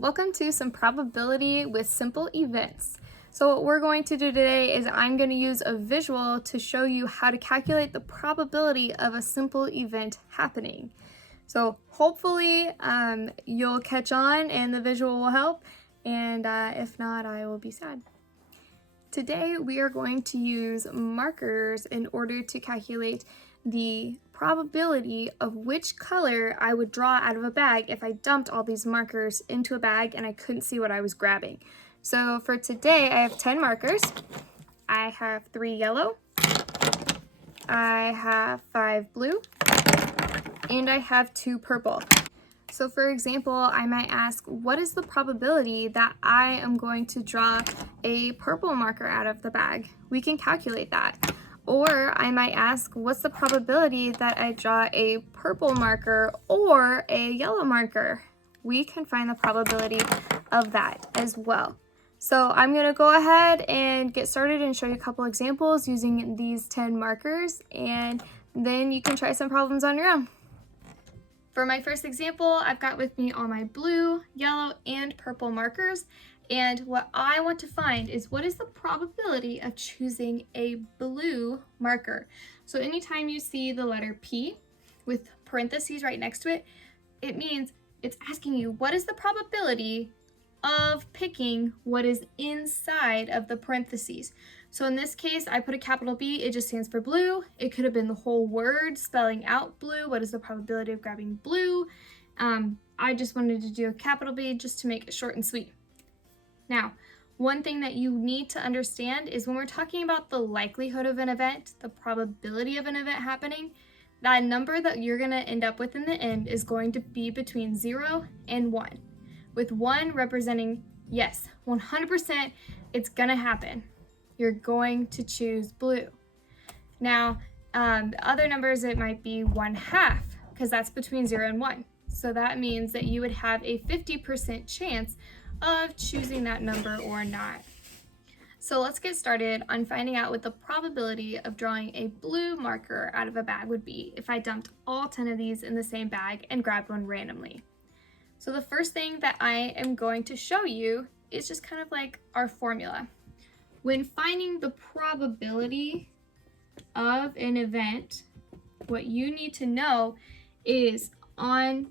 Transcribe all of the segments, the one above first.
Welcome to some probability with simple events. So what we're going to do today is I'm going to use a visual to show you how to calculate the probability of a simple event happening. So hopefully you'll catch on and the visual will help, and if not, I will be sad. Today we are going to use markers in order to calculate the probability of which color I would draw out of a bag if I dumped all these markers into a bag and I couldn't see what I was grabbing. So for today I have 10 markers. I have 3 yellow, I have 5 blue, and I have 2 purple. So for example, I might ask, what is the probability that I am going to draw a purple marker out of the bag? We can calculate that. Or I might ask, what's the probability that I draw a purple marker or a yellow marker? We can find the probability of that as well. So I'm going to go ahead and get started and show you a couple examples using these 10 markers, and then you can try some problems on your own. For my first example, I've got with me all my blue, yellow, and purple markers, and what I want to find is what is the probability of choosing a blue marker. So anytime you see the letter P with parentheses right next to it, it means it's asking you what is the probability of picking what is inside of the parentheses. So in this case, I put a capital B, it just stands for blue. It could have been the whole word spelling out blue. What is the probability of grabbing blue? I just wanted to do a capital B just to make it short and sweet. Now, one thing that you need to understand is when we're talking about the likelihood of an event, the probability of an event happening, that number that you're going to end up with in the end is going to be between 0 and 1. With 1 representing, yes, 100% it's going to happen. You're going to choose blue. Now, other numbers, it might be 1/2, because that's between 0 and 1. So that means that you would have a 50% chance of choosing that number or not. So let's get started on finding out what the probability of drawing a blue marker out of a bag would be if I dumped all 10 of these in the same bag and grabbed one randomly. So the first thing that I am going to show you is just kind of like our formula. When finding the probability of an event, what you need to know is on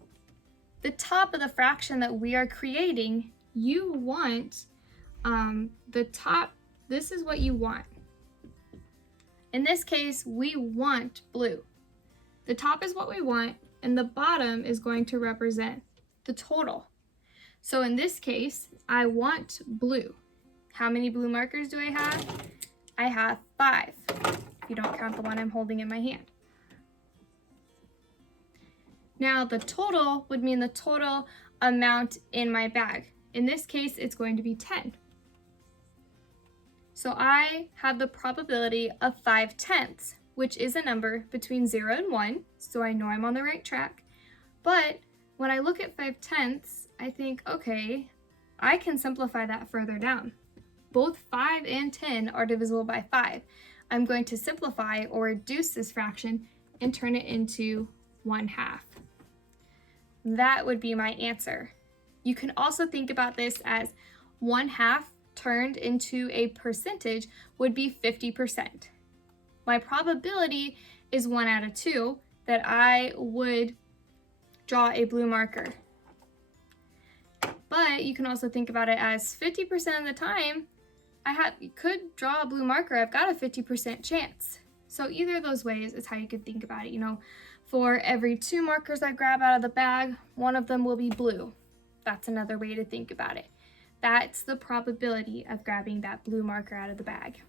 the top of the fraction that we are creating, you want the top, this is what you want. In this case, we want blue. The top is what we want, and the bottom is going to represent the total. So in this case, I want blue. How many blue markers do I have? I have 5, if you don't count the one I'm holding in my hand. Now the total would mean the total amount in my bag. In this case, it's going to be 10. So I have the probability of 5/10, which is a number between 0 and 1, so I know I'm on the right track. But when I look at 5/10, I think, okay, I can simplify that further down. Both 5 and 10 are divisible by 5. I'm going to simplify or reduce this fraction and turn it into 1/2. That would be my answer. You can also think about this as 1/2 turned into a percentage would be 50%. My probability is 1 out of 2 that I would draw a blue marker. But you can also think about it as 50% of the time, could draw a blue marker. I've got a 50% chance. So either of those ways is how you could think about it. You know, for every 2 markers I grab out of the bag, one of them will be blue. That's another way to think about it. That's the probability of grabbing that blue marker out of the bag.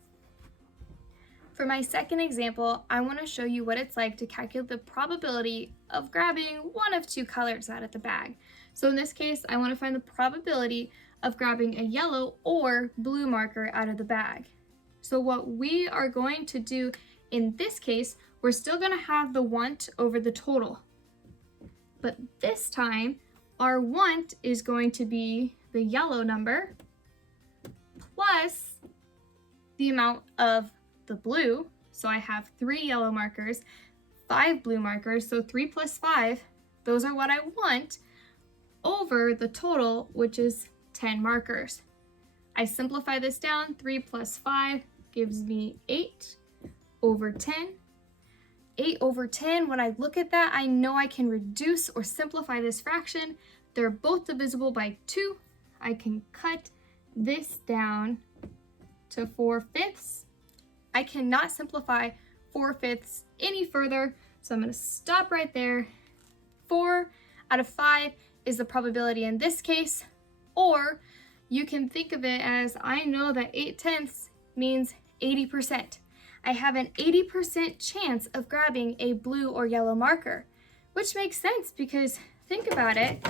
For my second example, I want to show you what it's like to calculate the probability of grabbing one of 2 colors out of the bag. So in this case, I want to find the probability of grabbing a yellow or blue marker out of the bag. So what we are going to do in this case, we're still going to have the want over the total. But this time, our want is going to be the yellow number plus the amount of the blue. So I have 3 yellow markers, 5 blue markers, so 3 plus 5, those are what I want, over the total, which is 10 markers. I simplify this down. 3 plus 5 gives me 8 over 10. 8 over 10, when I look at that, I know I can reduce or simplify this fraction. They're both divisible by 2. I can cut this down to 4/5. I cannot simplify 4/5 any further, so I'm going to stop right there. 4 out of 5 is the probability in this case, or you can think of it as, I know that 8/10 means 80%. I have an 80% chance of grabbing a blue or yellow marker, which makes sense because think about it.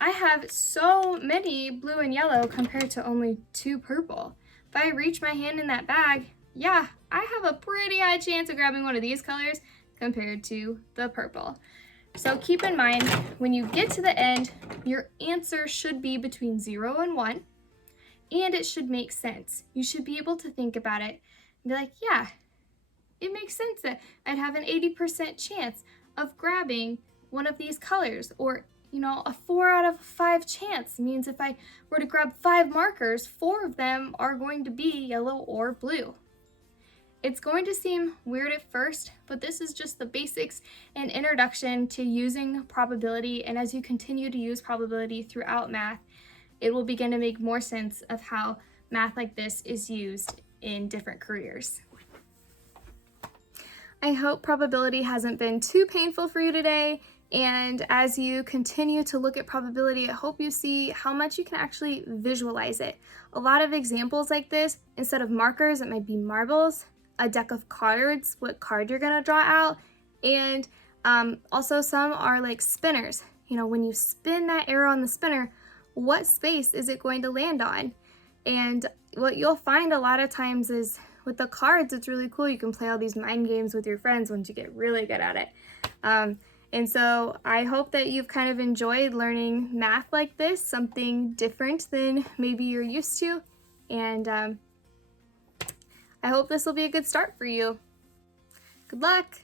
I have so many blue and yellow compared to only 2 purple. If I reach my hand in that bag, yeah, I have a pretty high chance of grabbing one of these colors compared to the purple. So keep in mind, when you get to the end, your answer should be between 0 and 1, and it should make sense. You should be able to think about it and be like, yeah, it makes sense that I'd have an 80% chance of grabbing one of these colors, or a 4 out of 5 chance means if I were to grab 5 markers, 4 of them are going to be yellow or blue. It's going to seem weird at first, but this is just the basics and introduction to using probability, and as you continue to use probability throughout math, it will begin to make more sense of how math like this is used in different careers. I hope probability hasn't been too painful for you today, and as you continue to look at probability, I hope you see how much you can actually visualize it. A lot of examples like this, instead of markers, it might be marbles, a deck of cards, what card you're going to draw out, and also some are like spinners. When you spin that arrow on the spinner, what space is it going to land on? And what you'll find a lot of times is with the cards, it's really cool. You can play all these mind games with your friends once you get really good at it. And so I hope that you've kind of enjoyed learning math like this, something different than maybe you're used to. And I hope this will be a good start for you. Good luck!